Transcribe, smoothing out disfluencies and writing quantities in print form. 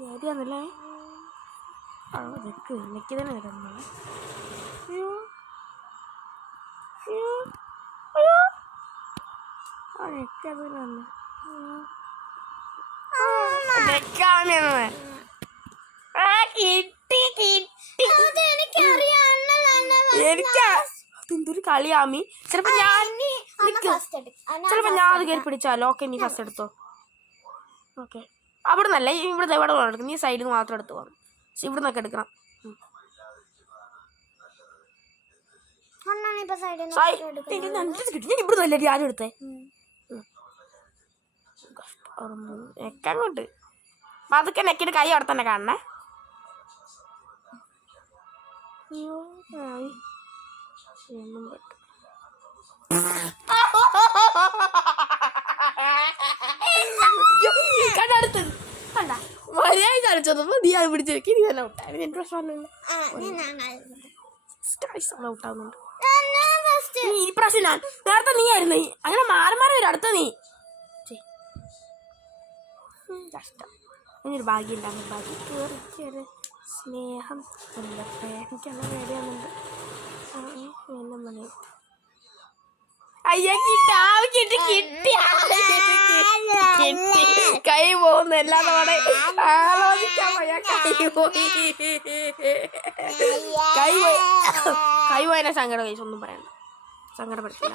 നേടിയാന്നല്ലേ neck തന്നെ കിടന്നു. അയ്യോ അയ്യോ അയ്യോ ആ നെക്കത് തന്നെ നെക്കാണ് എനിക്ക് എന്തൊരു കളിയാമി. ചിലപ്പോ ഞാൻ അത് കയറി പിടിച്ചാലോ. ഓക്കെ, നീ ഫസ്റ്റ് എടുത്തോ. ഓക്കെ, അവിടെ നിന്നല്ല, ഇവിടുന്ന് എവിടെ എടുക്കും. നീ സൈഡിൽ നിന്ന് മാത്രം എടുത്തു പോകണം. പക്ഷെ ഇവിടെ നിന്നൊക്കെ എടുക്കണം. ഞാൻ ഇവിടെ നിന്നല്ലേ ഞാനും എടുത്തേ. നെക്കങ്ങോട്ട് അതൊക്കെ നെക്കിന്റെ കൈ അവിടെ തന്നെ കാണണേ. അയ്യോ കണ്ടടുത്തത് കണ്ട മര്യാദ കളിച്ചത് നീ അത് പിടിച്ചെടുക്കി. നീ തന്നെ ഔട്ടായിരുന്നു. എന്റെ പ്രശ്നമല്ലല്ലോ. ഔട്ടാവുന്നുണ്ട് ഈ പ്രാവശ്യം. ഞാൻ നേരത്തെ നീ ആയിരുന്നു. അങ്ങനെ മാറി വരും. അടുത്ത നീ കഷ്ടം. ഇനിയൊരു ഭാഗ്യം ഉണ്ടാകും. ഭാഗ്യം കയറി സ്നേഹം എനിക്കെല്ലാം പേടിയാവുന്നുണ്ട്. അയ്യ കിട്ടി കൈ പോകുന്നു. എല്ലാതോടെ ആലോചിക്കാൻ പോയ കൈ പോയതിനെ സങ്കടം. കഴിച്ചു ഒന്നും പറയണ്ട. സങ്കടപ്പെടുത്തില്ല.